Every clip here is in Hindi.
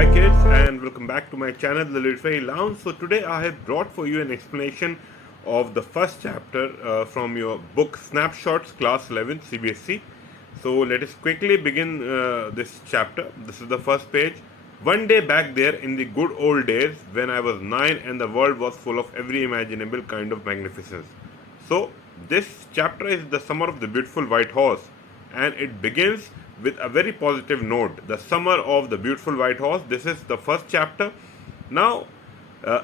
Hi kids and welcome back to my channel The Literary Lounge. So today I have brought for you an explanation of the first chapter from your book Snapshots Class 11 CBSE. So let us quickly begin this chapter. This is the first page. One day back there in the good old days when I was 9 and the world was full of every imaginable kind of magnificence. So this chapter is the summer of the beautiful white horse, and it begins with a very positive note. The summer of the beautiful white horse. This is the first chapter. Now,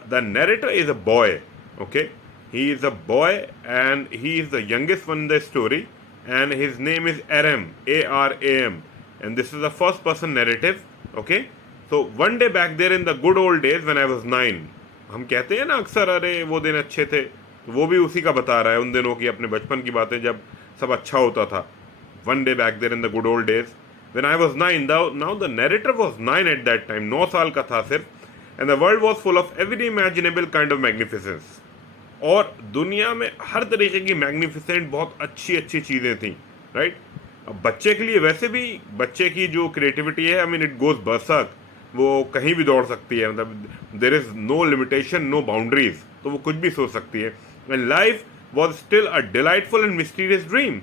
the narrator is a boy. Okay, he is a boy, and he is the youngest one in the story, and his name is Aram, Aram, and this is a first-person narrative. Okay, so one day back there in the good old days when I was 9. हम कहते हैं ना अक्सर, अरे वो दिन अच्छे थे, तो वो भी उसी का बता रहा है, उन दिनों की, अपने बचपन की बातें जब सब अच्छा होता था. One day back there in the good old days when I was 9. Now the narrator was 9 at that time. 9 साल का था सिर्फ. And the world was full of every imaginable kind of magnificence. और दुनिया में हर तरीके की मैग्निफिसेंट बहुत अच्छी अच्छी चीज़ें थी. राइट. अब बच्चे के लिए वैसे भी बच्चे की जो क्रिएटिविटी है, I mean it goes berserk. वो कहीं भी दौड़ सकती है. मतलब there is no limitation, no boundaries. तो वो कुछ भी सोच सकती है. And life was still a delightful and mysterious dream.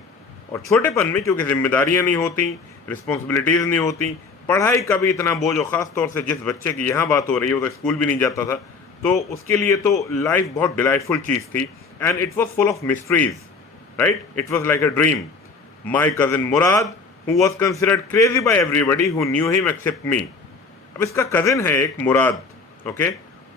और छोटेपन में क्योंकि जिम्मेदारियां नहीं होती, रिस्पॉन्सिबिलिटीज़ नहीं होती, पढ़ाई का भी इतना बोझ, और ख़ास तौर से जिस बच्चे की यहाँ बात हो रही है वो तो स्कूल भी नहीं जाता था, तो उसके लिए तो लाइफ बहुत डिलाइटफुल चीज़ थी. And it was full of mysteries. Right. It was like a dream. My cousin Mourad who was considered crazy by everybody who knew him except me. अब इसका कज़न है एक मुराद. ओके.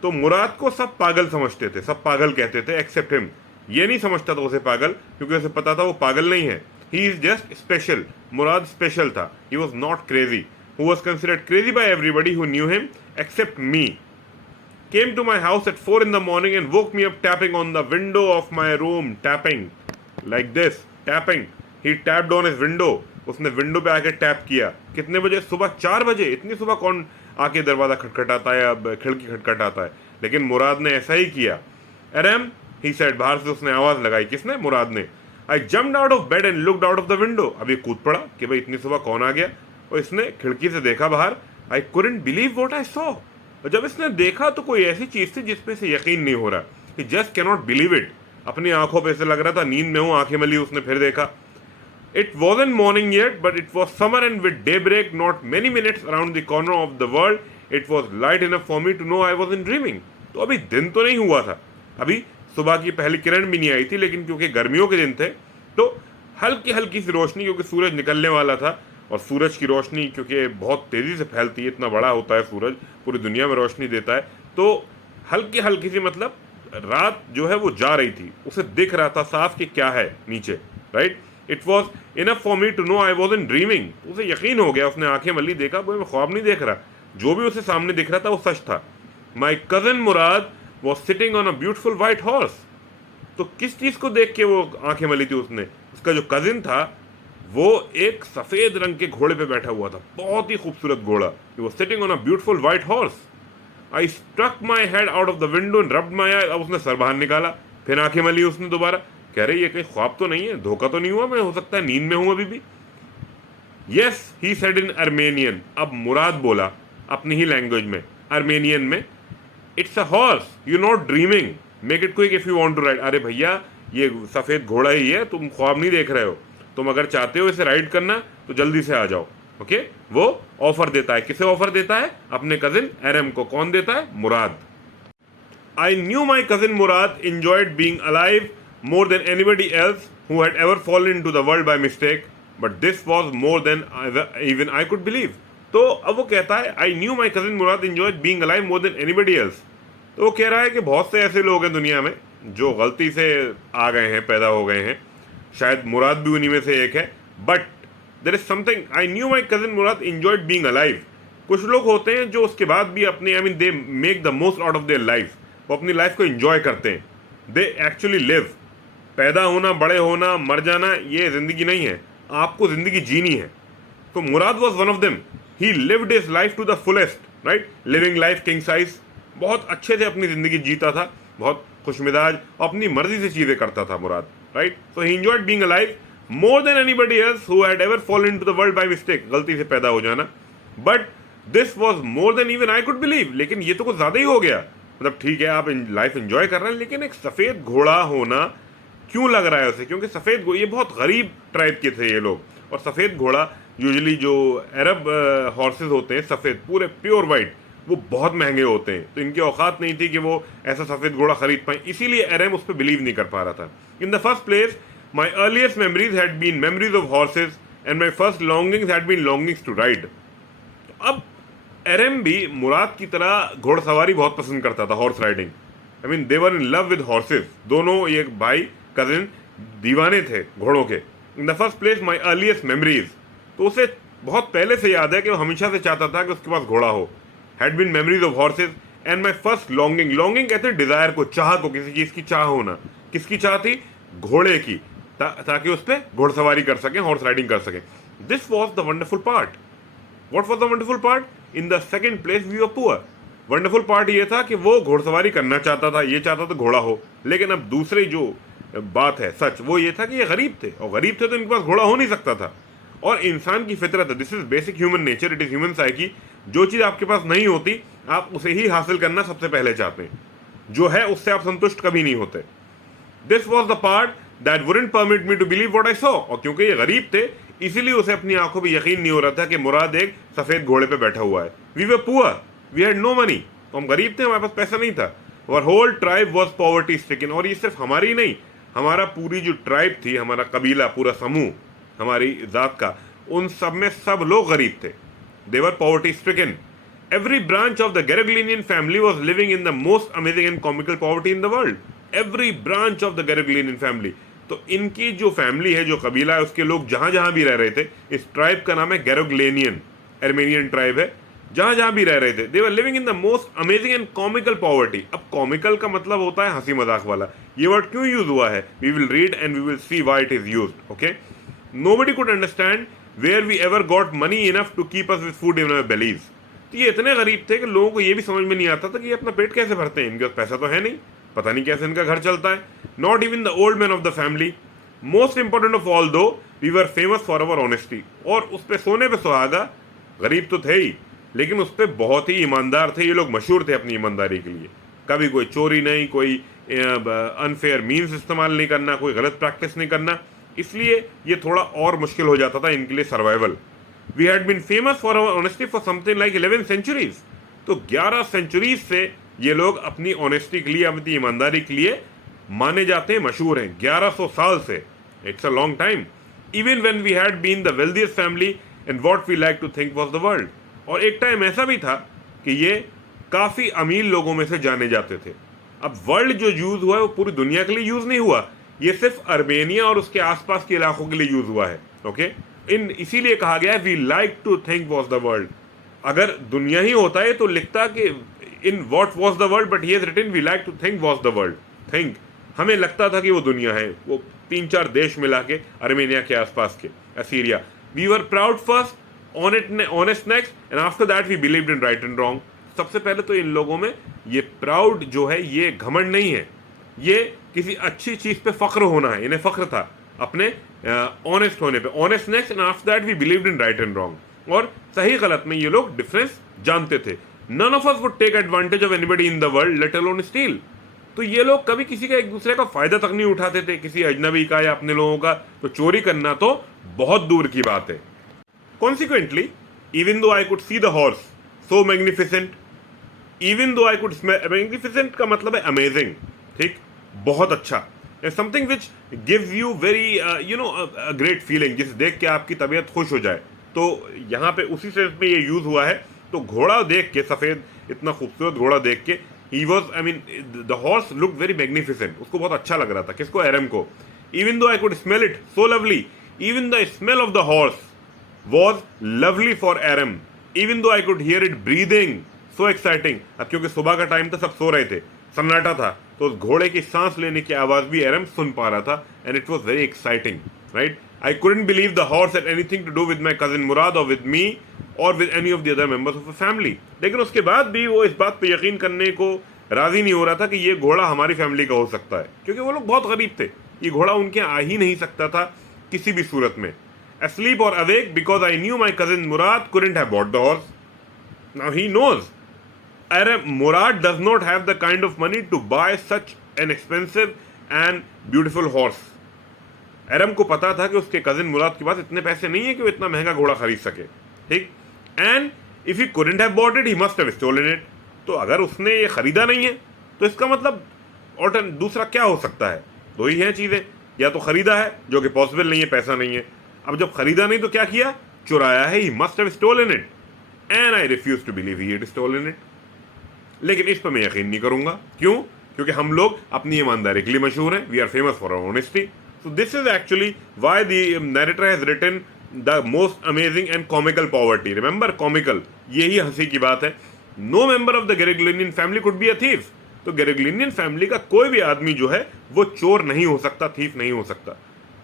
तो मुराद को सब पागल समझते थे, सब पागल कहते थे एक्सेप्ट हिम. ये नहीं समझता था उसे पागल, क्योंकि उसे पता था वो पागल नहीं है. He is just special. Murad special था. He was not crazy. Who was considered crazy by everybody who knew him except me. Came to my house at 4 in the morning and woke me up tapping on the window of my room. Tapping. Like this. Tapping. He tapped on his window. उसने विंडो पे आके टैप किया. कितने बजे? सुबह 4 बजे. इतनी सुबह कौन आके दरवाज़ा खटखटाता है या खिड़की खटखटाता है? लेकिन मुराद ने ऐसा ही किया. Aram, he said. बाहर से उसने आवाज़ लगाई. किसने? मुराद ने. I jumped out of bed and looked out of the window. अभी कूद पड़ा कि भाई इतनी सुबह कौन आ गया, और इसने खिड़की से देखा बाहर. I couldn't believe what I saw. और जब इसने देखा तो कोई ऐसी चीज़ थी जिसपे से यकीन नहीं हो रहा. He just cannot believe it. अपनी आंखों पे से लग रहा था नींद में हूँ, आंखें मली. उसने फिर देखा. It wasn't morning yet, but it was summer, and with daybreak not many minutes around the corner of the world, it was light enough for me to know I wasn't dreaming. तो अभी दिन तो नहीं हुआ था, अभी सुबह की पहली किरण भी नहीं आई थी, लेकिन क्योंकि गर्मियों के दिन थे तो हल्की हल्की सी रोशनी, क्योंकि सूरज निकलने वाला था, और सूरज की रोशनी क्योंकि बहुत तेज़ी से फैलती है, इतना बड़ा होता है सूरज, पूरी दुनिया में रोशनी देता है, तो हल्की हल्की सी, मतलब रात जो है वो जा रही थी, उसे दिख रहा था साफ कि क्या है नीचे. Right. It was enough for me to know I was in dreaming. उसे यकीन हो गया. उसने आंखें मली, देखा वो मैं ख्वाब नहीं देख रहा, जो भी उसे सामने दिख रहा था वो सच था. माई cousin Murad was sitting on a beautiful white horse. तो किस चीज़ को देख के वो आंखें मली थी उसने? उसका जो कजिन था वो एक सफ़ेद रंग के घोड़े पे बैठा हुआ था, बहुत ही खूबसूरत घोड़ा. He was sitting on a beautiful white horse. I struck my head out of the window and rubbed my eye. अब उसने सर बाहर निकाला, फिर आंखें मली उसने दोबारा. कह रही ये कहीं ख्वाब तो नहीं है, धोखा तो नहीं हुआ, मैं हो सकता है नींद में हूँ अभी भी. Yes he said in Armenian. अब मुराद बोला अपनी ही लैंग्वेज में, अर्मेनियन में. It's a horse, you not dreaming, make it quick if you want to ride. अरे भैया ये सफ़ेद घोड़ा ही है, तुम ख्वाब नहीं देख रहे हो, तुम अगर चाहते हो इसे राइड करना तो जल्दी से आ जाओ. ओके. वो ऑफर देता है. किसे ऑफर देता है? अपने कजिन एरम को. कौन देता है? Mourad. I knew my cousin Murad enjoyed being alive more than anybody else who had ever fallen into the world by mistake, but this was more than even I could believe. तो अब वो कहता है आई knew my cousin Murad enjoyed being alive more than anybody else. तो वो कह रहा है कि बहुत से ऐसे लोग हैं दुनिया में जो गलती से आ गए हैं, पैदा हो गए हैं, शायद मुराद भी उन्हीं में से एक है. But there is something. I knew my cousin Murad enjoyed being alive. कुछ लोग होते हैं जो उसके बाद भी अपने, I mean they make the most out of their life. वो अपनी लाइफ को एंजॉय करते हैं. They actually live. पैदा होना, बड़े होना, मर जाना, ये ज़िंदगी नहीं है, आपको ज़िंदगी जीनी है. तो Mourad was one of them. He lived his life to the fullest. Right. Living life king size. बहुत अच्छे से अपनी ज़िंदगी जीता था, बहुत खुशमिजाज, अपनी मर्जी से चीज़ें करता था Mourad. Right. So he enjoyed being alive more than anybody else who had ever fallen into the world by mistake, गलती से पैदा हो जाना. But this was more than even I could believe. लेकिन ये तो कुछ ज्यादा ही हो गया। मतलब ठीक है, आप लाइफ एंजॉय कर रहे हैं, लेकिन एक सफेद घोड़ा होना क्यों लग रहा है उसे? क्योंकि सफेद ये बहुत गरीब ट्राइब के थे ये लोग, और सफेद घोड़ा यूजुअली जो अरब हॉर्सेस होते हैं सफेद पूरे प्योर वाइट, वो बहुत महंगे होते हैं, तो इनकी औकात नहीं थी कि वो ऐसा सफेद घोड़ा खरीद पाए, इसीलिए एरम उस पर बिलीव नहीं कर पा रहा था। In the first place my earliest memories had been memories of horses and my first longings had been longings to ride. अब एरम भी मुराद की तरह घोड़सवारी बहुत पसंद करता था, horse riding. I mean they were in love with horse's, दोनों ये भाई कजिन दीवाने थे घोड़ों के। इन the first place my earliest memories, तो उसे बहुत पहले से याद है कि वो हमेशा से चाहता था कि उसके पास घोड़ा हो। Had been memories of horses and my first longing, longing कहते हैं डिजायर को, चाह को, किसी चीज की चाह होना। किसकी चाह थी? घोड़े की, ताकि उस पर घोड़सवारी कर सकें, हॉर्स राइडिंग कर सकें। This was the wonderful part. What was the wonderful part? In the second place we were poor. Wonderful part ये था कि वो घोड़सवारी करना चाहता था, ये चाहता था घोड़ा हो, लेकिन अब दूसरी जो बात है सच वो ये था कि ये गरीब थे, और गरीब थे तो इनके पास घोड़ा हो नहीं सकता था। और इंसान की फितरत है, this is basic human nature, it is human psyche. जो चीज़ आपके पास नहीं होती आप उसे ही हासिल करना सबसे पहले चाहते हैं, जो है उससे आप संतुष्ट कभी नहीं होते। This was the part that wouldn't permit me to believe what I saw. और क्योंकि ये गरीब थे इसीलिए उसे अपनी आंखों पर यकीन नहीं हो रहा था कि मुराद एक सफेद घोड़े पे बैठा हुआ है। We were poor, we had no money, तो हम गरीब थे, हमारे पास पैसा नहीं था। और whole tribe was poverty stricken. और ये सिर्फ हमारी नहीं, हमारा पूरी जो ट्राइब थी, हमारा कबीला, पूरा समूह, हमारी जात का, उन सब में सब लोग गरीब थे। They were poverty stricken. Every branch of the Garoghlanian family was living in the most amazing and comical poverty in the world. Every branch of the Garoghlanian family, तो इनकी जो फैमिली है, जो कबीला है, उसके लोग जहां जहां भी रह रहे थे, इस ट्राइब का नाम है गैरोग्लेनियन, अर्मेनियन ट्राइब है, जहां जहां भी रह रहे थे, they were living in the most amazing and comical poverty. अब कॉमिकल का मतलब होता है हंसी मजाक वाला। ये वर्ड क्यों यूज हुआ है? We will read and we will see why it is used. Okay, nobody could understand where we ever got money enough to keep us with food in our bellies. तो ये इतने गरीब थे कि लोगों को ये भी समझ में नहीं आता था कि ये अपना पेट कैसे भरते हैं, इनके पास पैसा तो है नहीं, पता नहीं कैसे इनका घर चलता है। Not even the old man of the family. Most important of all though, we were famous for our honesty. और उस पर सोने पे सुहागा, गरीब तो थे ही, लेकिन उस पर बहुत ही ईमानदार थे। ये लोग मशहूर थे अपनी ईमानदारी के लिए। कभी कोई चोरी नहीं, कोई अनफेयर मीन्स इस्तेमाल नहीं करना, कोई गलत प्रैक्टिस नहीं करना। इसलिए ये थोड़ा और मुश्किल हो जाता था इनके लिए survival. We had been famous for our honesty for something like 11 centuries. तो 11 सेंचुरीज से ये लोग अपनी ऑनेस्टी के लिए, अपनी ईमानदारी के लिए माने जाते हैं, मशहूर हैं। 1100 साल से, it's a long time. Even when we had been the wealthiest family and what we like to think was the world. और एक टाइम ऐसा भी था कि ये काफ़ी अमीर लोगों में से जाने जाते थे। अब वर्ल्ड जो यूज़ हुआ है वो पूरी दुनिया के लिए यूज़ नहीं हुआ, ये सिर्फ अर्मेनिया और उसके आसपास के इलाकों के लिए यूज़ हुआ है। ओके, इसीलिए कहा गया है we like to think was the world. अगर दुनिया ही होता है तो लिखता कि in what was the world, but he written we like to think was the world. Think, हमें लगता था कि वो दुनिया है, वो 3-4 देश मिला के अर्मेनिया के आसपास के, Assyria. We were proud first, honest next, and after that we believed in right and wrong. सबसे पहले तो इन लोगों में ये प्राउड जो है ये घमंड नहीं है, ये किसी अच्छी चीज पे फख्र होना है। इन्हें फख्र था अपने ऑनेस्ट होने पे। Honest next and after that we believed in right and wrong. और सही गलत में ये लोग डिफरेंस जानते थे। None of us would take advantage of anybody in the world, let alone steal. तो ये लोग कभी किसी का, एक दूसरे का फायदा तक नहीं उठाते थे, किसी अजनबी का या अपने लोगों का। तो चोरी करना तो बहुत दूर की बात है। Consequently, even though I could see the horse so magnificent, even though I could smell, magnificent का मतलब है amazing, ठीक, बहुत अच्छा, something which gives you very a great feeling, जिसे देख के आपकी तबीयत खुश हो जाए। तो यहाँ पे उसी सेंस में ये यूज हुआ है। तो घोड़ा देख के, सफेद इतना खूबसूरत घोड़ा देख के, he was, I mean, the horse looked very magnificent, उसको बहुत अच्छा लग रहा था। किसको? एरम को। Even though I could smell it so lovely, even the smell of the horse was lovely for Aram, even though I could hear it breathing, so exciting। अब क्योंकि सुबह का टाइम था, सब सो रहे थे, सन्नाटा था, तो उस घोड़े की सांस लेने की आवाज भी एरम सुन पा रहा था, and it was very exciting, right. I couldn't believe the horse had anything to do with my cousin Mourad or with me or with any of the other members of the family. लेकिन उसके बाद भी वो इस बात पे यकीन करने को राजी नहीं हो रहा था कि ये घोड़ा हमारी फैमिली का हो सकता है, क्योंकि वो लोग बहुत गरीब थे। ये घोड़ा उनके आ ही नहीं सकता था किसी भी सूरत में। Asleep or awake, because I knew my cousin Murad couldn't have bought the horse. Now he knows Murad does not have the kind of money to buy such an expensive and beautiful horse. एरम को पता था कि उसके कजिन मुराद के पास इतने पैसे नहीं है कि वो इतना महंगा घोड़ा खरीद सके, ठीक. And if he couldn't have bought it he must have stolen it. तो अगर उसने ये खरीदा नहीं है तो इसका मतलब और दूसरा क्या हो सकता है? दो ही हैं चीजें, या तो खरीदा है जो कि पॉसिबल नहीं है, पैसा नहीं है. अब जब खरीदा नहीं तो क्या किया? चुराया है. He must have stolen it and I refuse to believe he had stolen it. लेकिन इस पर मैं यकीन नहीं करूंगा. क्यों? क्योंकि हम लोग अपनी ईमानदारी के लिए मशहूर हैं. We are famous for our honesty. So this is actually why the narrator has written the most amazing and comical poverty. Remember, comical, यही हंसी की बात है. No member of the Garoghlanian family could be a thief. तो गेरिग्लिनियन फैमिली का कोई भी आदमी जो है वो चोर नहीं हो सकता, थीफ नहीं हो सकता.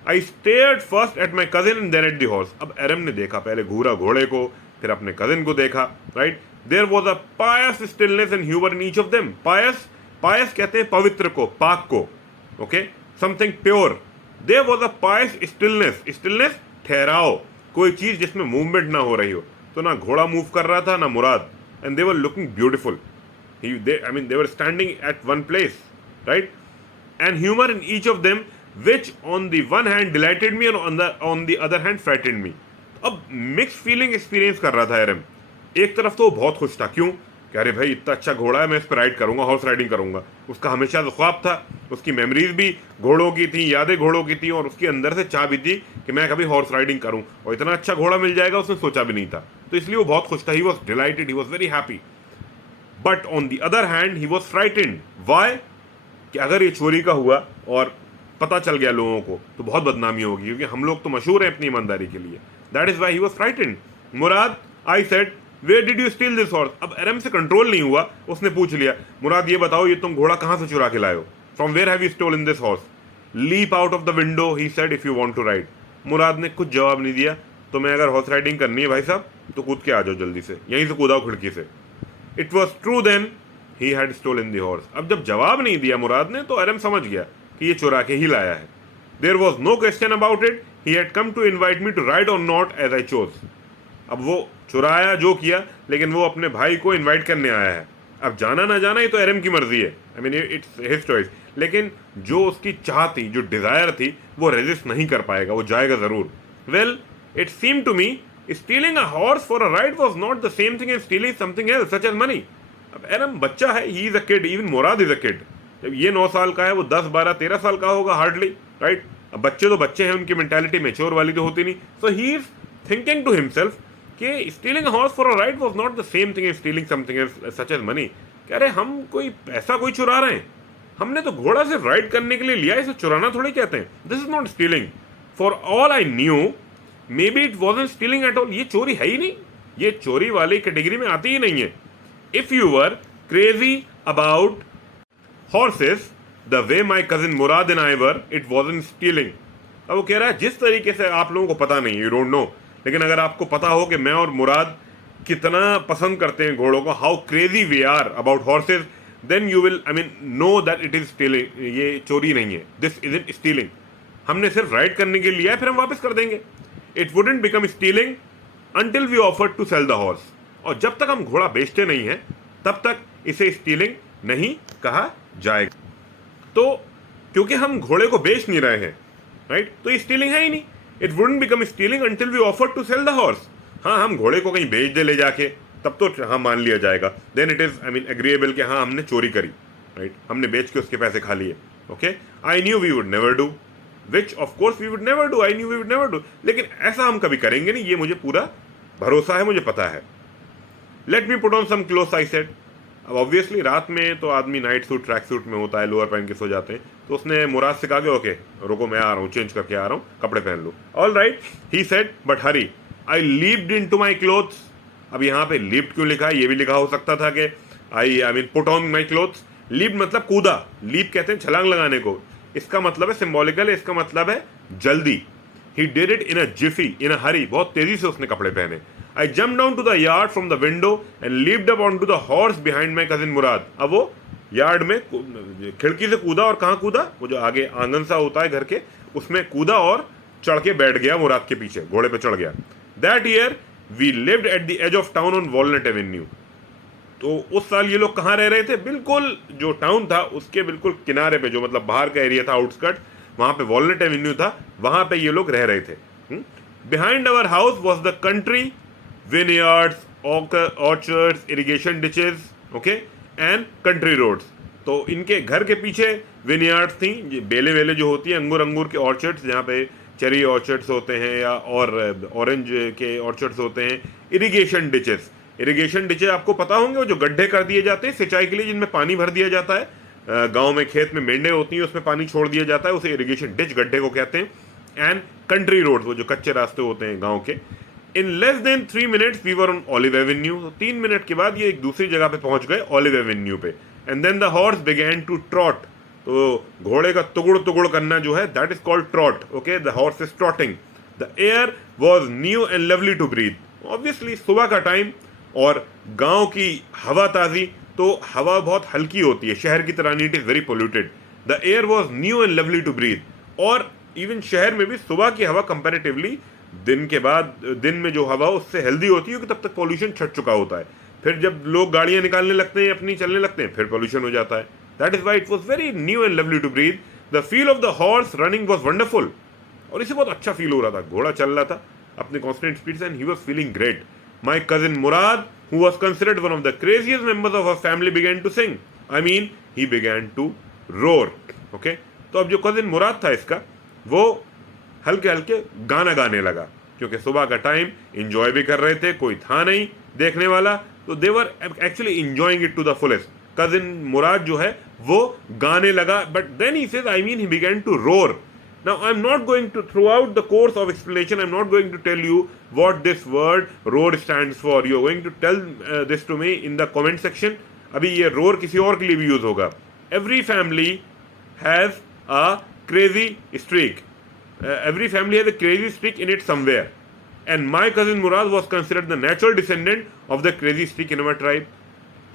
I stared first at my cousin and then at the horse. अब एरम ने देखा पहले घूरा घोड़े को, फिर अपने कजिन को देखा, right. There was a pious stillness and humour in each of them. Pious, pious कहते हैं पवित्र को, पाक को, okay, something pure. There was a pious stillness. Stillness ठहराओ, कोई चीज जिसमें मूवमेंट ना हो रही हो. तो ना घोड़ा मूव कर रहा था ना Mourad. And they were looking beautiful. they were standing at one place, right? And humor in each of them, which on the one hand delighted me and on the other hand frightened me. अब मिक्स फीलिंग एक्सपीरियंस कर रहा था एरम. एक तरफ तो वो बहुत खुश था. क्यों? कि अरे भाई इतना अच्छा घोड़ा है, मैं इस पर राइड करूंगा, हॉर्स राइडिंग करूंगा. उसका हमेशा तो ख्वाब था. उसकी मेमोरीज भी घोड़ों की थी, यादें घोड़ों की थी, और उसके अंदर से चाह भी थी कि मैं कभी हॉर्स राइडिंग करूं. और इतना अच्छा घोड़ा मिल जाएगा उसने सोचा भी नहीं था. तो इसलिए वो बहुत खुश था. He was delighted, he was very happy. But on the other hand he was frightened. Why? कि अगर ये चोरी का हुआ और पता चल गया लोगों को तो बहुत बदनामी होगी, क्योंकि हम लोग तो मशहूर हैं अपनी ईमानदारी के लिए. That is why he was frightened. Murad, I said, where did you steal this horse? अब एरम से कंट्रोल नहीं हुआ, उसने पूछ लिया, मुराद ये बताओ ये तुम घोड़ा कहां से चुरा के लाए हो? From where have you stolen this horse? Leap out of the window, he said, if you want to ride. Mourad ने कुछ जवाब नहीं दिया. तो मैं अगर हॉर्स राइडिंग करनी है भाई साहब तो कूद के आ जाओ जल्दी से, यहीं से कूदाओ खिड़की से. It was true then he had stolen the horse. अब जब जवाब नहीं दिया मुराद ने तो एरम समझ गया कि ये चुरा के ही लाया है. There was no question about it. He had come to invite me to ride or not as I chose. अब वो चुराया जो किया, लेकिन वो अपने भाई को इन्वाइट करने आया है. अब जाना ना जाना ये तो एरम की मर्जी है. I mean it's his choice. लेकिन जो उसकी चाह थी, जो डिजायर थी, वो रेजिस्ट नहीं कर पाएगा, वो जाएगा जरूर. Well, it seem to me stealing a horse for a ride was not the same thing as stealing something else such as money. अब एरम बच्चा है, he is a kid, even Murad is a kid. जब ये 9 साल का है, वो 10, 12, 13 साल का होगा हार्डली, राइट. अब बच्चे तो बच्चे हैं, उनकी मेंटालिटी मैच्योर वाली तो होती नहीं. So he is thinking to himself कि stealing a horse for a ride was not the same thing as stealing something else such as money. कह रहे हम कोई पैसा कोई चुरा रहे हैं, हमने तो घोड़ा सिर्फ राइड करने के लिए लिया, इसे चुराना थोड़ी कहते हैं. This is not stealing. For all I knew Maybe it wasn't stealing at all. ये चोरी है ही नहीं, ये चोरी वाली कैटेगरी में आती ही नहीं है. If you were crazy about horses the way my cousin Murad and I were, it wasn't stealing. अब वो कह रहा है जिस तरीके से आप लोगों को पता नहीं, you don't know, लेकिन अगर आपको पता हो कि मैं और मुराद कितना पसंद करते हैं घोड़ों को, how crazy we are about horses, then you will, I mean, know that it is stealing. ये चोरी नहीं है. This isn't stealing. हमने सिर्फ राइड करने के लिए लिया है, फिर हम वापस कर देंगे. It wouldn't become stealing until we offered to sell the horse. और जब तक हम घोड़ा बेचते नहीं हैं तब तक इसे स्टीलिंग नहीं कहा जाएगा. तो क्योंकि हम घोड़े को बेच नहीं रहे हैं, राइट, तो ये स्टीलिंग है ही नहीं. It wouldn't become stealing until we offered to sell the horse. हाँ, हम घोड़े को कहीं बेच दे ले जाके, तब तो हाँ मान लिया जाएगा. Then it is, I mean, agreeable कि हाँ हमने चोरी करी, राइट, हमने बेच के उसके पैसे खा लिए. Okay, I knew we would never do. Which of course we would never do. I knew we would never do. लेकिन ऐसा हम कभी करेंगे नहीं, ये मुझे पूरा भरोसा है, मुझे पता है. Let me put on some clothes, I said. अब ऑब्वियसली रात में तो आदमी नाइट सूट, ट्रैक सूट में होता है, लोअर पहन के सो जाते हैं. तो उसने मुराद से कहा कि ओके रुको मैं आ रहा हूँ, चेंज करके आ रहा हूँ, कपड़े पहन लो. All right, he said, but hurry, I leaped into my clothes. अब यहाँ पे लीप्ड क्यों लिखा है? ये भी लिखा हो सकता था कि I mean put on my clothes. Leaped मतलब कूदा. लीप कहते हैं छलांग लगाने को. इसका मतलब है सिंबॉलिकल, इसका मतलब है जल्दी. He did it in a jiffy, in a hurry. बहुत तेजी से उसने कपड़े पहने. I jump down to the yard from the window and leaped up on to the horse behind my cousin Mourad. अब वो यार्ड में खिड़की से कूदा, और कहाँ कूदा? वो जो आगे आंगन सा होता है घर के, उसमें कूदा और चढ़ के बैठ गया मुराद के पीछे, घोड़े पे चढ़ गया. That year we lived at the edge of town on Walnut Avenue. तो उस साल ये लोग कहाँ रह रहे थे? बिल्कुल जो टाउन था उसके बिल्कुल किनारे पे, जो मतलब बाहर का एरिया था, आउटस्कर्ट, वहां पे वॉलनट एवेन्यू था, वहां पे ये लोग रह रहे थे. Behind our house was the country, vineyards, orchards, irrigation ditches, okay, and country roads. तो इनके घर के पीछे विनयार्ड्स थी, ये बेले वेले जो होती है, अंगूर के ऑर्चर्ड्स, जहाँ पे चेरी ऑर्चर्ड्स होते हैं या और ऑरेंज के ऑर्चर्ड्स होते हैं. इरिगेशन डिचेस आपको पता होंगे, वो जो गड्ढे कर दिए जाते हैं सिंचाई के लिए, जिनमें पानी भर दिया जाता है. गांव में खेत में मेंढे होती हैं, उसमें पानी छोड़ दिया जाता है, उसे इरिगेशन डिच, गड्ढे को कहते हैं. एंड कंट्री रोड, वो जो कच्चे रास्ते होते हैं गांव के. In less than 3 minutes we were on Olive Avenue. तो 3 मिनट के बाद ये एक दूसरी जगह पे पहुंच गए, ऑलिव एवेन्यू पे. And then the horse began to trot. तो घोड़े का तुगुड़ तुगुड़ करना जो है, that is called trot. Okay, the horse is trotting. The air was new and lovely to breathe. Obviously सुबह का टाइम और गांव की हवा ताजी, तो हवा बहुत हल्की होती है, शहर की तरह नहीं, it is very polluted. The air was new and lovely to breathe. और इवन शहर में भी सुबह की हवा कंपैरेटिवली दिन के बाद, दिन में जो हवा उससे हेल्दी होती है, क्योंकि तब तक पॉल्यूशन छट चुका होता है. फिर जब लोग गाड़ियां निकालने लगते हैं, अपनी चलने लगते हैं, फिर पॉल्यूशन हो जाता है. That is why it was very new and lovely to breathe. The feel of the horse running was wonderful. और इसे बहुत अच्छा फील हो रहा था, घोड़ा चल रहा था अपने कॉन्स्टेंट स्पीड से, and he was feeling great. My cousin Murad, who was considered one of the craziest members of our family, began to sing. I mean, he began to roar. Okay? तो अब जो कजिन मुराद था इसका, वो हल्के हल्के गाना गाने लगा, क्योंकि सुबह का टाइम इंजॉय भी कर रहे थे, कोई था नहीं देखने वाला, तो they were actually enjoying it to the fullest. Cousin Mourad जो है वो गाने लगा, but then he says, I mean, he began to roar. Now, I'm not going to, throughout the course of explanation, I'm not going to tell you what this word roar stands for. You're going to tell this to me in the comment section. अभी ये roar किसी और के लिए भी यूज होगा. Every family has a crazy streak. Every family has a crazy streak in it somewhere. And my cousin Murad was considered the natural descendant of the crazy streak in our tribe.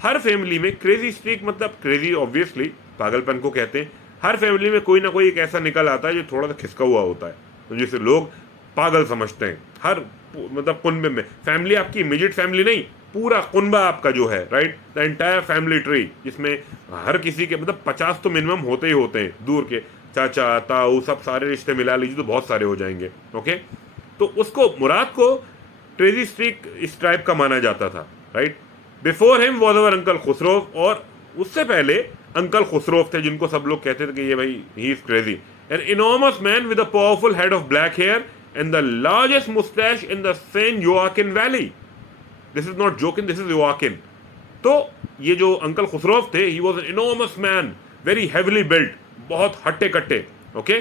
Her family में crazy streak मतलब crazy obviously पागलपन को कहते हैं. हर फैमिली में कोई ना कोई एक ऐसा निकल आता है जो थोड़ा सा खिसका हुआ होता है, तो जिसे लोग पागल समझते हैं. हर मतलब कुनबे में, फैमिली आपकी इमीडिएट फैमिली नहीं, पूरा कुनबा आपका जो है, right, the entire family tree, जिसमें हर किसी के मतलब 50 तो मिनिमम होते ही होते हैं, दूर के चाचा ताऊ सब सारे रिश्ते मिला लीजिए तो बहुत सारे हो जाएंगे. ओके, तो उसको मुराद को क्रेजी स्ट्रीक इस टाइप का माना जाता था, right. Before him was our uncle Khusro, और उससे पहले अंकल खुसरोफ थे, जिनको सब लोग कहते थे कि ये भाई he is crazy. An enormous man with a powerful head of black hair and the largest moustache in the San Joaquin Valley. This is not Joaquin, this is Joaquin. तो ये जो अंकल खुसरोफ थे, he was an enormous man, very heavily built, बहुत हट्टे कट्टे. Okay,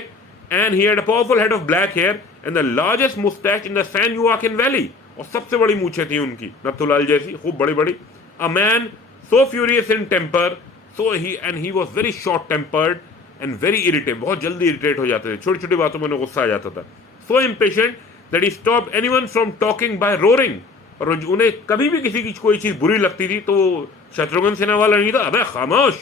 and he had a powerful head of black hair and the largest moustache in the San Joaquin Valley. और सबसे बड़ी मूछें थी उनकी, नथुलाल जैसी, खूब बड़ी बड़ी. A man so furious in temper, so he was very short tempered and very irritated. बहुत जल्दी इरिटेट हो जाते थे, छोटी छोटी बातों में उन्हें गुस्सा आ जाता था. so impatient that he stopped anyone from talking by roaring. और उन्हें कभी भी किसी की कोई चीज बुरी लगती थी तो वो शत्रुघ्न सिन्हा वाला नहीं था, अबे खामोश.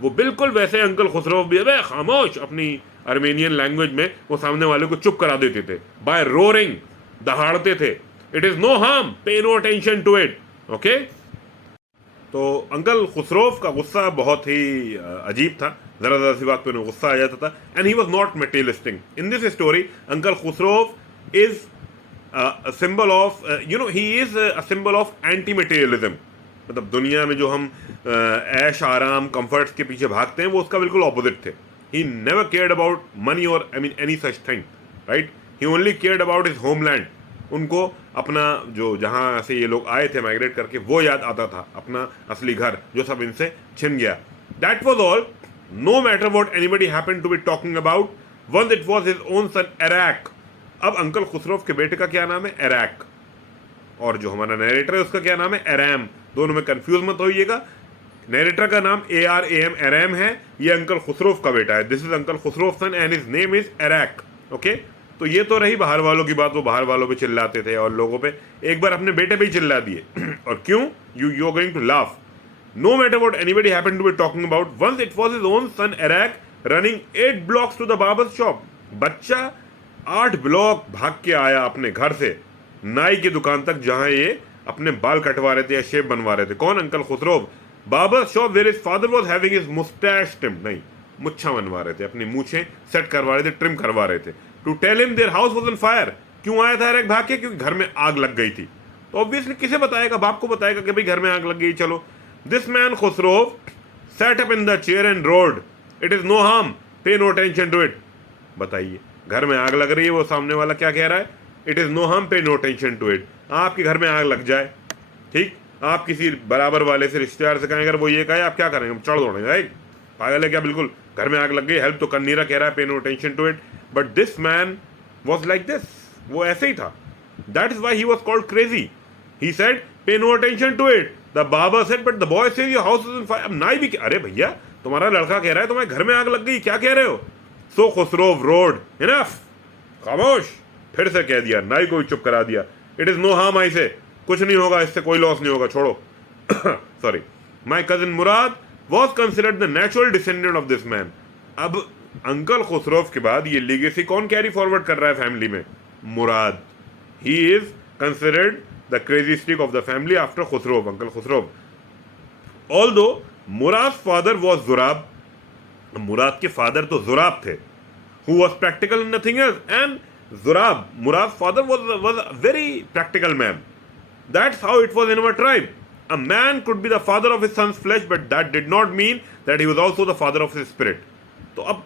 वो बिल्कुल वैसे अंकल खुसरो भी, अबे खामोश, अपनी आर्मेनियन लैंग्वेज में वो सामने वाले को चुप करा देते थे. बाय रोरिंग, दहाड़ते थे. It is no harm, pay no attention to it. Okay, तो अंकल खुसरोफ का गुस्सा बहुत ही अजीब था, जरा जरा सी बात पे उन्हें गुस्सा आ जाता था. And he was not materialistic. In this story uncle Khosrove is a symbol of he is a symbol of anti materialism. मतलब दुनिया में जो हम ऐश आराम कंफर्ट्स के पीछे भागते हैं, वो उसका बिल्कुल ऑपोजिट थे. he never cared about money or I mean any such thing, right? he only cared about his homeland. उनको अपना जो जहाँ से ये लोग आए थे माइग्रेट करके, वो याद आता था, अपना असली घर जो सब इनसे छिन गया. That was all. No matter what anybody happened to be talking about, once it was his own son Arak. अब अंकल खुसरोफ के बेटे का क्या नाम है? एराक. और जो हमारा नरेटर है उसका क्या नाम है? एराम. दोनों में कंफ्यूज मत होइएगा. नरेटर का नाम ARAM एराम है, ये अंकल खुसरोफ का बेटा है. This is uncle Khosrove son and his name is Arak. Okay, तो ये तो रही बाहर वालों की बात. वो बाहर वालों पे चिल्लाते थे और लोगों पे, एक बार अपने बेटे पे ही चिल्ला दिए. और क्यों? You are going to laugh. No matter what anybody happened to be talking about, once it was his own son Arak running 8 blocks to the barber shop. बच्चा 8 ब्लॉक भाग के आया अपने घर से नाई की दुकान तक, जहां ये अपने बाल कटवा रहे थे या शेप बनवा रहे थे। कौन? Uncle Khosrove. Barber shop where his father was having his moustache trim, नहीं, मुच्छा बनवा रहे थे, अपनी मूछें सेट करवा रहे थे, ट्रिम करवा रहे थे। To tell him their house was on fire, क्यों आया था एक भाग के? क्योंकि घर में आग लग गई थी। तो ऑब्वियसली किसे बताएगा? बाप को बताएगा कि भाई घर में आग लग गई, चलो। This man Khusro sat up in the chair and roared, "It is no harm, pay no attention to it." बताइए, घर में आग लग रही है, वो सामने वाला क्या कह रहा है? It is no harm, pay no attention to it. आपके घर में आग लग जाए, ठीक, आप किसी बराबर वाले से, रिश्तेदार से कहें, अगर वो ये कहे, आप क्या करेंगे? चढ़ दौड़ेंगे, राइट? पागल है क्या? बिल्कुल, घर में आग लग गई, हेल्प तो कर नहीं रहा, कह रहा है pay no attention to it. But this man was like this, वो ऐसे ही था। That is why he was called crazy. He said pay no attention to it. The बाबा said but the boy says your house is on fire. अब नाई भी, अरे भैया तुम्हारा लड़का कह रहा है तुम्हारे घर में आग लग गई, क्या कह रहे हो? सो खुसरो रोड, इनफ, खामोश। फिर से कह दिया, नाई को भी चुप करा दिया। इट इज नो हार्म, आई से, कुछ नहीं होगा, इससे कोई लॉस नहीं होगा, छोड़ो। Sorry. My cousin Murad was considered the natural descendant of this man. अब अंकल खुसरोव के बाद ये लीगेसी कौन कैरी फॉरवर्ड कर रहा है फैमिली में? Mourad. He is considered the crazy streak of the family after Khusro, Uncle Khusro. Although Murad's father was Zurab, Murad के father तो Zurab थे, who was practical in nothing else, and Zurab, Murad's father was a very practical man. That's how it was in our tribe. A man could be the father of his son's flesh, but that did not mean that he was also the father of his spirit. तो अब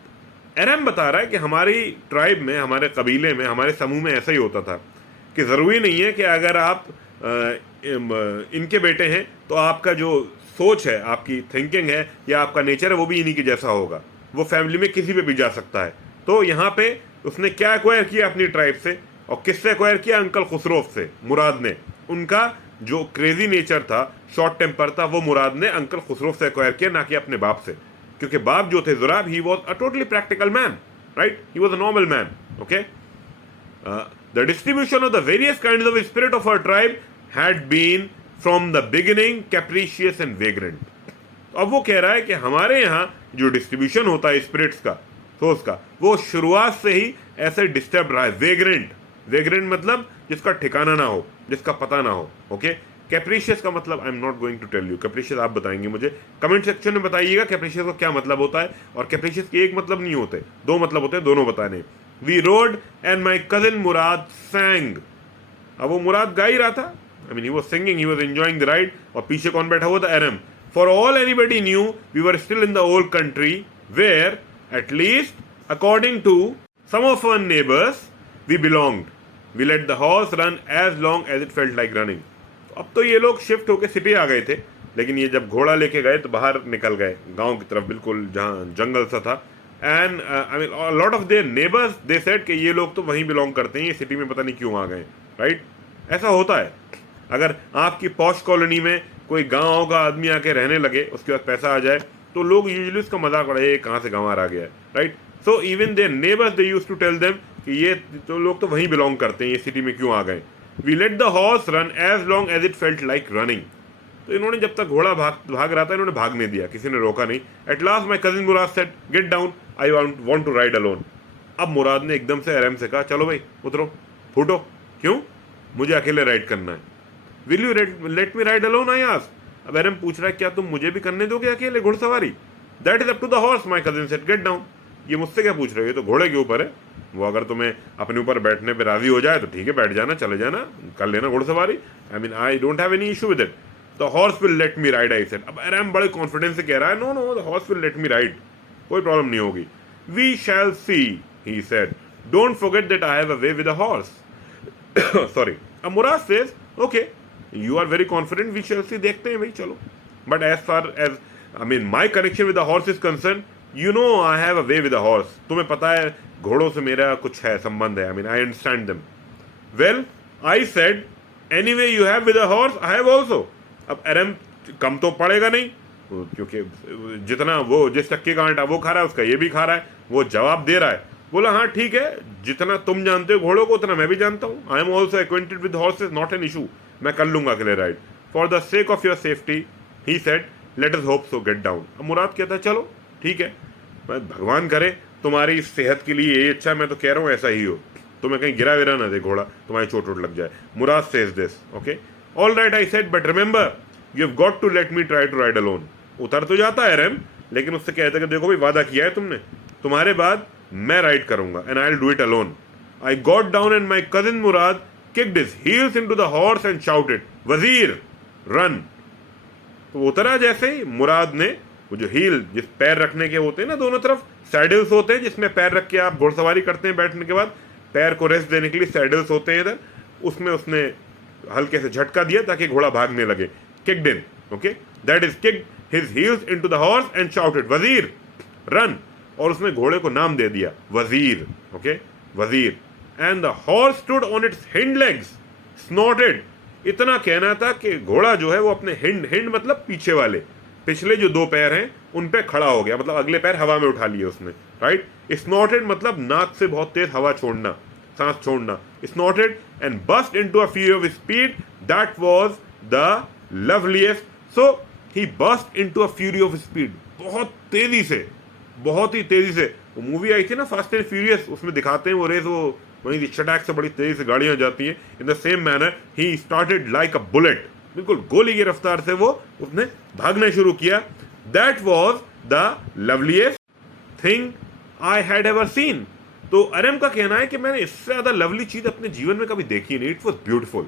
एरम बता रहा है कि हमारी ट्राइब में, हमारे कबीले में, हमारे समूह में ऐसा ही होता था कि ज़रूरी नहीं है कि अगर आप इनके बेटे हैं तो आपका जो सोच है, आपकी थिंकिंग है या आपका नेचर है वो भी इन्हीं के जैसा होगा। वो फैमिली में किसी पे भी जा सकता है। तो यहाँ पे उसने क्या एक्वायर किया अपनी ट्राइब से, और किससे एक्वायर किया? अंकल खुसरो से, मुराद ने। उनका जो क्रेजी नेचर था, शॉर्ट टेम्पर था, वो मुराद ने अंकल खुसरो से एक्वायर किया, ना कि अपने बाप से। क्योंकि बाप जो थे Zorab, he was a totally practical man, right? He was a normal man, okay? The distribution of the various kinds of spirit of our tribe had been from the beginning capricious and vagrant. अब वो कह रहा है कि हमारे यहाँ जो डिस्ट्रीब्यूशन होता है स्पिरिट्स का, सोर्स का, वो शुरुआत से ही ऐसे डिस्टर्ब रहा है। वेग्रेंट, वेग्रेंट मतलब जिसका ठिकाना ना हो, जिसका पता ना हो, ओके? कैप्रिशियस का मतलब I am not going to tell you. Capricious आप बताएंगे मुझे, कमेंट सेक्शन में बताइएगा कैप्रिशियस का क्या मतलब होता है। और कैप्रिशियस के एक मतलब नहीं होते, दो मतलब होते हैं, दोनों बताने। We rode and my cousin Murad sang. अब वो मुराद गा ही रहा था, I mean he was singing, he was enjoying the ride. और पीछे कौन बैठा हुआ था? एरम. For all anybody knew, we were still in the old country where, at least according to some of our neighbors, we belonged. We let the horse run as long as it felt like running. अब तो ये लोग शिफ्ट होके सिटी आ गए थे, लेकिन ये जब घोड़ा लेके गए तो बाहर निकल गए गांव की तरफ, बिल्कुल जहाँ जंगल सा था। And I mean lot of their neighbours they said कि ये लोग तो वहीं बिलोंग करते हैं, ये सिटी में पता नहीं क्यों आ गए, राइट? ऐसा होता है। अगर आपकी पॉश कॉलोनी में कोई गाँव का आदमी आके रहने लगे, उसके बाद पैसा आ जाए, तो लोग यूजुअली उसका मजाक उड़ाए, कहाँ से गंवार आ गया है, right? So even their neighbours they used to tell them कि ये तो लोग तो वहीं बिलोंग करते हैं, ये सिटी में क्यों आ गए। We let the horse run as long as it felt like running. तो इन्होंने जब तक घोड़ा भाग रहा था, इन्होंने भागने दिया, किसी ने रोका नहीं। At last my cousin Murad said get down, I want to ride alone. अब मुराद ने एकदम से एरम से कहा चलो भाई उतरो, फूटो। क्यों? मुझे अकेले राइड करना है। Will you let me ride alone, I asked. अब एरम पूछ रहा है क्या तुम मुझे भी करने दोगे अकेले घुड़सवारी? That is up to the horse, my cousin said get down. ये मुझसे क्या पूछ रहे हो, ये तो घोड़े के ऊपर है। वो अगर तुम्हें अपने ऊपर बैठने पर राजी हो जाए तो ठीक है, बैठ जाना, चले जाना, कर लेना घुड़सवारी। I mean I don't have any issue with it. The horse will let me ride, I said. अब एरम बड़े कॉन्फिडेंस से कह रहा है no no, the horse will let me ride, कोई प्रॉब्लम नहीं होगी। We shall see, he said. Don't forget that I have a way with a horse. Sorry. अब मुराद says, okay, you are very confident, we shall see, देखते हैं भाई, चलो। But as far as, I mean, my connection with the horse is concerned, you know I have a way with a horse. तुम्हें पता है घोड़ों से मेरा कुछ है, संबंध है, I mean, I understand them. Well, I said, anyway you have with a horse, I have also. अब एरम कम तो पड़ेगा नहीं, क्योंकि जितना वो जिस चक्के का आटा वो खा रहा है, उसका ये भी खा रहा है। वो जवाब दे रहा है, बोला हाँ ठीक है, जितना तुम जानते हो घोड़ों को उतना मैं भी जानता हूँ। I am also acquainted with horses, not an issue, मैं कर लूंगा अकेले ride. For the sake of your safety, he said, let us hope so, get down. अब मुराद कहता है चलो ठीक है, भगवान करे तुम्हारी सेहत के लिए ये अच्छा, मैं तो कह रहा हूँ ऐसा ही हो, तुम्हें कहीं गिरा विरा ना दे घोड़ा, तुम्हारी चोट वोट लग जाए। Mourad says this, okay. All right I said, but remember you have got to let me try to ride alone. उतर तो जाता है एरम, लेकिन उससे कहता है कि देखो भाई वादा किया है तुमने, तुम्हारे बाद मैं राइड करूंगा, and I will do it alone. I got down and my cousin Murad kicked his heels into the horse and shouted, वजीर रन। तो उतरा जैसे ही मुराद ने वो जो हील जिस पैर रखने के होते हैं ना, दोनों तरफ सैडल्स होते हैं जिसमें पैर रख के आप घुड़सवारी करते हैं, बैठने के बाद पैर को रेस्ट देने के लिए सैडल्स होते हैं इधर, उसमें उसने हल्के से झटका दिया ताकि घोड़ा भागने लगे। Kicked in, okay, that is kicked his heels into the horse and shouted, वजीर रन। और उसने घोड़े को नाम दे दिया वजीर, ओके, वजीर। And the horse stood on it's hind legs, स्नॉटेड। इतना कहना था कि घोड़ा जो है वो अपने हिंड मतलब पीछे वाले, पिछले जो दो पैर हैं उन पे खड़ा हो गया, मतलब अगले पैर हवा में उठा लिए उसने, राइट। स्नॉटेड मतलब नाक से बहुत तेज हवा छोड़ना, सांस छोड़ना, snorted and burst into a fury of speed that was the loveliest. So he burst into a fury of speed, बहुत तेजी से, बहुत ही तेजी से। वो मूवी आई थी ना फास्ट एंड फ्यूरियस, उसमें दिखाते हैं वो रेस, वो वहीं चटाक से बड़ी तेजी से गाड़ियां जाती हैं। In the same manner he started like a bullet, बिल्कुल गोली की रफ्तार से वो उसने भागना शुरू किया। That was the loveliest thing I had ever seen. तो अरम का कहना है कि मैंने इससे ज्यादा लवली चीज अपने जीवन में कभी देखी नहीं। It was beautiful,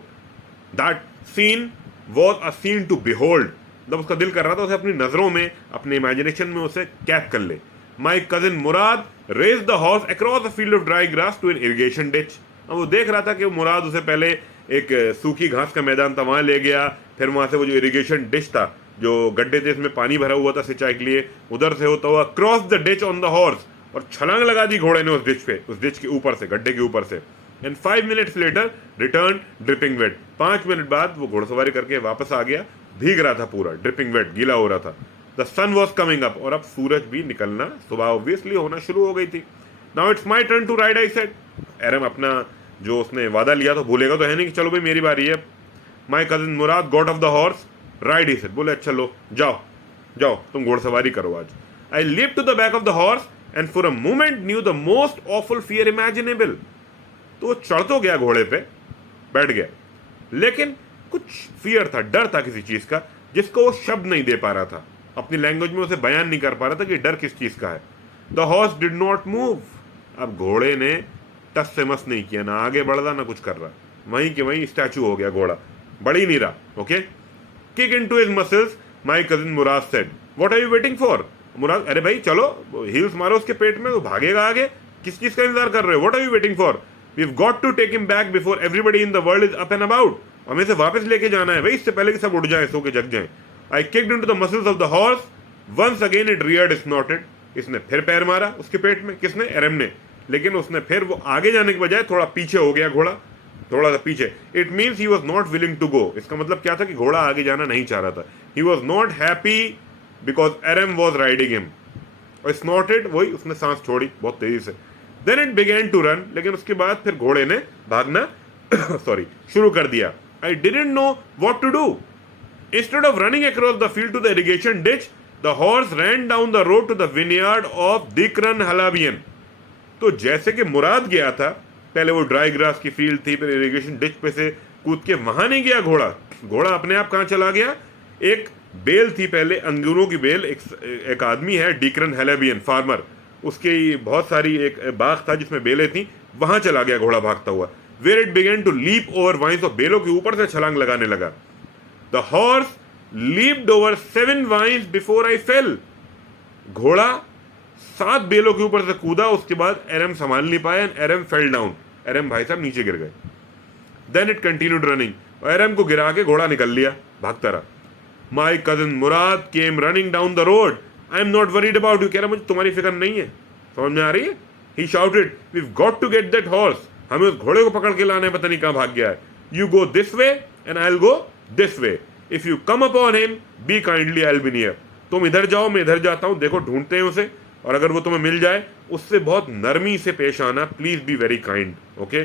that scene was a scene to behold. मतलब उसका दिल कर रहा था उसे अपनी नजरों में, अपने इमेजिनेशन में उसे कैद कर ले। My cousin Murad raced the horse across the field of dry grass to an irrigation ditch. अब वो देख रहा था कि मुराद उसे पहले एक सूखी घास का मैदान था वहां ले गया, फिर वहां से वो जो इरिगेशन डिच था, जो गड्ढे थे इसमें पानी भरा हुआ था सिंचाई के लिए, उधर से होता हुआ cross the ditch on the horse, और छलांग लगा दी घोड़े ने उस डिच पे, उस डिच के ऊपर से, गड्ढे के ऊपर से। And 5 minutes later return dripping wet. 5 minute बाद वो घोड़सवारी करके वापस आ गया, भीग रहा था पूरा, ड्रिपिंग वेट, गीला हो रहा था। The sun was coming up, और अब सूरज भी निकलना सुबह ऑब्वियसली होना शुरू हो गई थी। Now it's my turn to ride, I said. Aram अपना जो उसने वादा लिया तो भूलेगा तो है नहीं कि चलो भाई मेरी बारी है। My cousin Mourad got off the horse, ride, he said. बोले अच्छा लो जाओ जाओ तुम घोड़सवारी करो आज। I lift to the back of the horse and for a moment knew the most awful fear imaginable. तो वो चढ़ तो गया घोड़े पे, बैठ गया, लेकिन कुछ फियर था, डर था किसी चीज का जिसको वो शब्द नहीं दे पा रहा था, अपनी लैंग्वेज में उसे बयान नहीं कर पा रहा था कि डर किस चीज का है। The horse did not move. अब घोड़े ने टस से मस नहीं किया, ना आगे बढ़ रहा ना कुछ कर रहा, वहीं के वहीं स्टैचू हो गया घोड़ा, बढ़ ही नहीं रहा। Okay, kick into his muscles, my cousin Murad said, what are you waiting for? Mourad, अरे भाई चलो हील्स मारो उसके पेट में, वो भागेगा आगे, किस चीज का इंतजार कर रहे हो? What are you waiting for? We have got to take him back before everybody in the world is up and about. हमें इसे वापस लेके जाना है भाई, इससे पहले कि सब उड़ जाए, सो के जग जाए। I kicked into the muscles of the horse, once again it reared snorted. इसने फिर पैर मारा उसके पेट में, किसने? एरम ने। लेकिन उसने फिर वो आगे जाने के बजाय थोड़ा पीछे हो गया घोड़ा, थोड़ा सा पीछे। It means he was not willing to go. इसका मतलब क्या था कि घोड़ा आगे जाना नहीं चाह रहा था। He was not happy because Aram was riding him. और स्नॉटेड, वही उसने सांस छोड़ी बहुत तेजी से। Then it began to run, लेकिन उसके बाद फिर घोड़े ने भागना सॉरी शुरू कर दिया। I didn't know what to do. Instead of running across the field to the irrigation ditch, the horse ran down the road to the vineyard of Dikran Halabian. तो जैसे कि मुराद गया था, पहले वो ड्राई ग्रास की फील्ड थी, फिर इरिगेशन डिच पे से कूद के वहां नहीं गया घोड़ा। घोड़ा अपने आप कहां चला गया? एक बेल थी पहले, अंगूरों की बेल, एक आदमी है डिक्रन हेलेबियन फार्मर, उसके बहुत सारी एक बाग था जिसमें बेलें थी, वहां चला गया घोड़ा भागता हुआ। Where it began to leap over vines, तो बेलों के ऊपर से छलांग लगाने लगा। The horse leaped over 7 vines before I fell. घोड़ा 7 बेलों के ऊपर से कूदा, उसके बाद एरम संभाल नहीं पाया, एरम फेल डाउन। एरम भाई साहब नीचे गिर गए। Then it continued running. और एरम को गिरा के घोड़ा निकल लिया, भागता रहा। My cousin Murad came running down the road. I am not worried about you. कह रहा मुझे तुम्हारी फिक्र नहीं है, समझ में आ रही है? He shouted, we've got to get that horse. हमें उस घोड़े को पकड़ के लाना है, पता नहीं कहाँ भाग गया है। You go this way and I'll go this way. If you come upon him, be kindly, I'll be near. तुम इधर जाओ, मैं इधर जाता हूँ, देखो ढूंढते हैं उसे, और अगर वो तुम्हें मिल जाए उससे बहुत नरमी से पेश आना। Please be very kind, okay?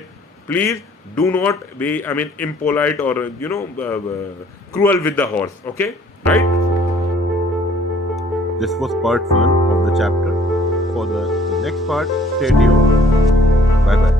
Please do not be, I mean, impolite or cruel with the horse, okay? Right? This was part 1 of the chapter. For the next part, stay tuned. Bye bye.